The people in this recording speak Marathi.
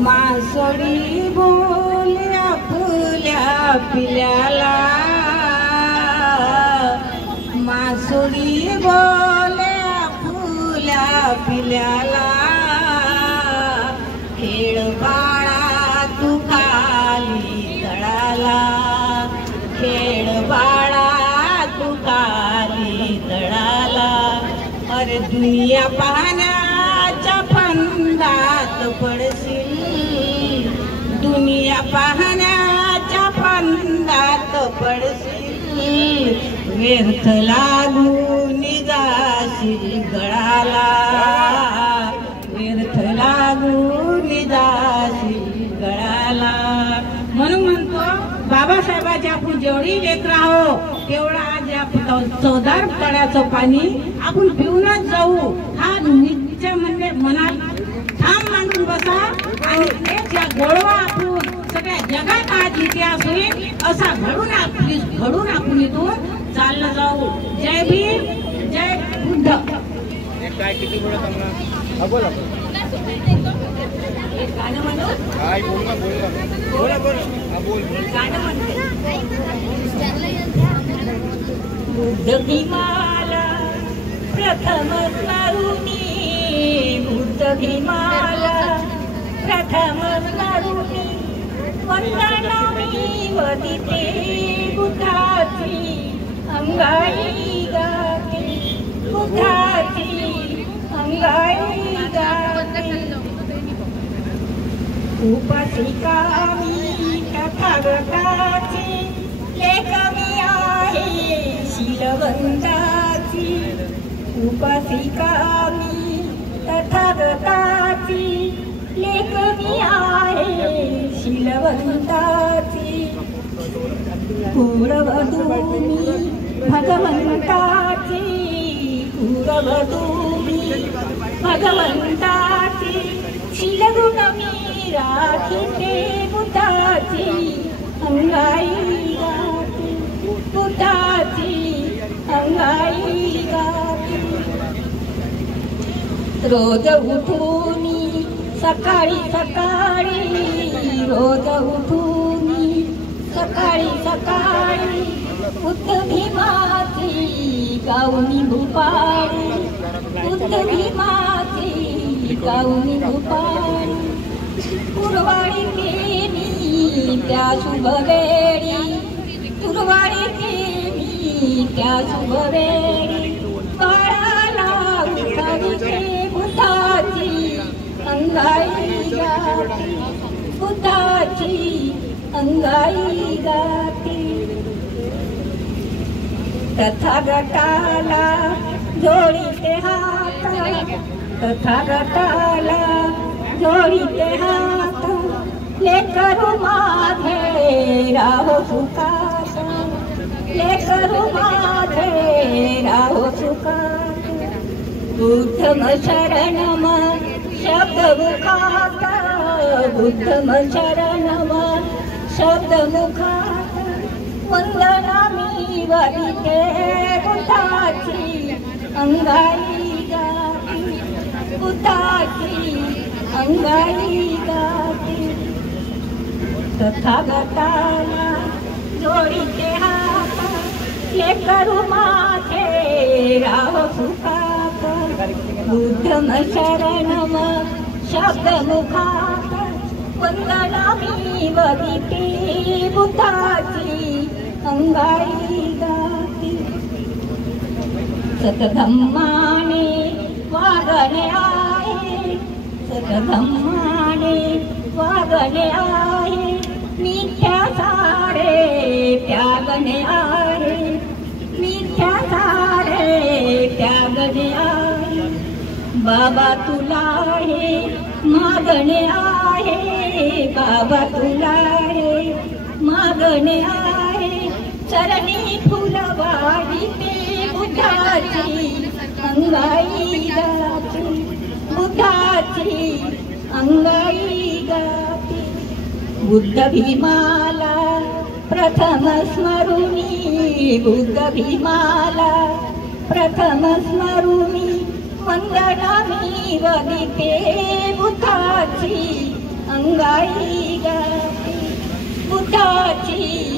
मासोडी बोल्या फुल्या पिल्याला, मासोडी बोल्या फुल्या पिल्याला, खेळ बाळा तू खाली तळाला, खेळ बाळा तू खाली तळाला. अरे दुनिया पाहण्याच्या फंदात पडशील, दुनिया पाहण्याच्या फंदात पडशील, व्यर्थ लागून जाशील गळाला, व्यर्थ लागून जाशील गळाला. म्हणून म्हणतो बाबासाहेबाची आपण जेवढी लेकर आहो तेवढा आज या चौदार तळ्याचं पाणी आपण पिऊनच जाऊ. हा नित्य म्हणजे मनात ठाम मांडून बसा आणि त्याच्या गोडवा आपण सगळ्या जगात आज इतिहास होईल असा घडून आपण इथून चाललं जाऊ. जय भीम, जय बुद्ध. काय किती बोलत बोला गाणं म्हणू, बोला बोला बोल गाणं म्हणते. बुद्ध भीमाला प्रथम तरुणी, बुद्ध भीमाला प्रथम तरुणी, वंदना मी वदिते बुद्धाची अंगाई गाते, बुद्धाची अंगाई गाते. उपासिका मी तथागताची, लेख मी आहे शीलवंताची, उपासिका मी तथागताची, लेख मी आहे शीलवंताची. कुरवधू मी भगवंताची, कुरवधू मी भगवंताची, शीलगुण मी राखीते बुद्धाची अंगाई गाते, बुद्धाची अंगाई गाते. रोज उठूनी सकाळी सकाळी, रोज उठूनी सकाळी सकाळी, बुद्ध भीमाची गाऊनी भूपाळी, बुद्ध भीमाची गाऊनी भूपाळी. तुरवाडी केली त्या शुभवेळी, तुरवाडी केली त्या शुभवेळी, बाळाला उठाविते बुद्धाची अंगाई गाते, बुद्धाची अंगाई गाते. तथागताला जोडीते हात, तथागताला जोडीते हात, लेकरू माझे राहो सुखात, लेकरू माझे राहो सुखात. बुद्धम शरणम शब्द मुखात, बुद्धम शरणम शब्द मुखात, वंदना मी वदिते बुद्धाची अंगाई गाते, बुद्धाची अंगाई गाते. तथागताला जोडीते हात, लेकरू माझे राहो सुखात. बुद्धम शरणम शब्द मुखात, वंदना मी वदिते बुद्धाची अंगाई गाते. सतधम्माने वागणे आहे, सतधम्माने वागणे आहे, मिथ्या सारे त्यागणे आहे, मिथ्या सारे त्यागणे आहे. बाबा तुला हे मागणे आहे, बाबा तुला हे मागणे आहे, चरणी फुलवाडीते बुद्धाची अंगाई गाते, बुद्धाची अंगाई गाते. बुद्ध भीमाला प्रथम स्मरुनी, बुद्ध भीमाला प्रथम स्मरुनी, वंदना मी वदिते बुद्धाची अंगाई गाती बुटाची